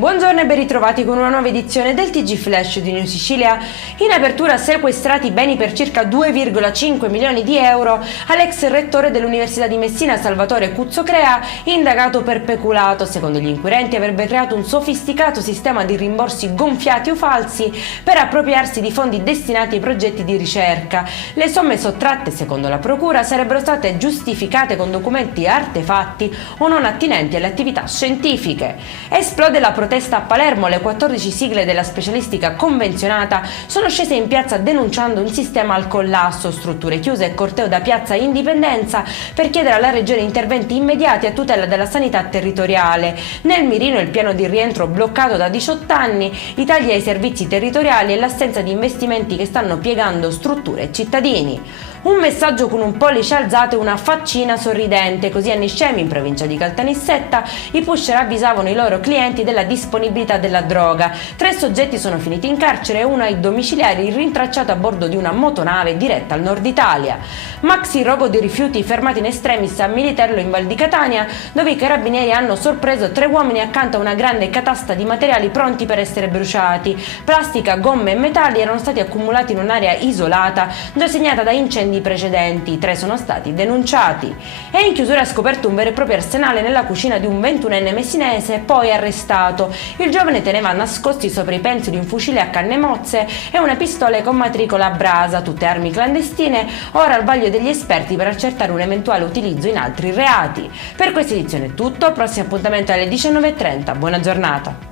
Buongiorno e ben ritrovati con una nuova edizione del TG Flash di New Sicilia. In apertura sequestrati beni per circa 2,5 milioni di euro all'ex rettore dell'Università di Messina Salvatore Cuzzocrea, indagato per peculato. Secondo gli inquirenti avrebbe creato un sofisticato sistema di rimborsi gonfiati o falsi per appropriarsi di fondi destinati ai progetti di ricerca. Le somme sottratte, secondo la procura, sarebbero state giustificate con documenti artefatti o non attinenti alle attività scientifiche. Esplode la protesta a Palermo. Le 14 sigle della specialistica convenzionata sono scese in piazza denunciando un sistema al collasso, strutture chiuse e corteo da Piazza Indipendenza per chiedere alla Regione interventi immediati a tutela della sanità territoriale. Nel mirino il piano di rientro bloccato da 18 anni, i tagli ai servizi territoriali e l'assenza di investimenti che stanno piegando strutture e cittadini. Un messaggio con un pollice alzato e una faccina sorridente, così a Niscemi, in provincia di Caltanissetta, i pusher avvisavano i loro clienti della disponibilità della droga. 3 soggetti sono finiti in carcere e uno ai domiciliari rintracciato a bordo di una motonave diretta al nord Italia. Maxi rogo di rifiuti fermati in extremis a Militello in Val di Catania, dove i carabinieri hanno sorpreso 3 uomini accanto a una grande catasta di materiali pronti per essere bruciati. Plastica, gomme e metalli erano stati accumulati in un'area isolata, già segnata da incendi precedenti. 3 sono stati denunciati. E in chiusura ha scoperto un vero e proprio arsenale nella cucina di un 21enne messinese, poi arrestato. Il giovane teneva nascosti sopra i pensili un fucile a canne mozze e una pistola con matricola a brasa, tutte armi clandestine, ora al vaglio degli esperti per accertare un eventuale utilizzo in altri reati. Per questa edizione è tutto, prossimo appuntamento alle 19:30. Buona giornata.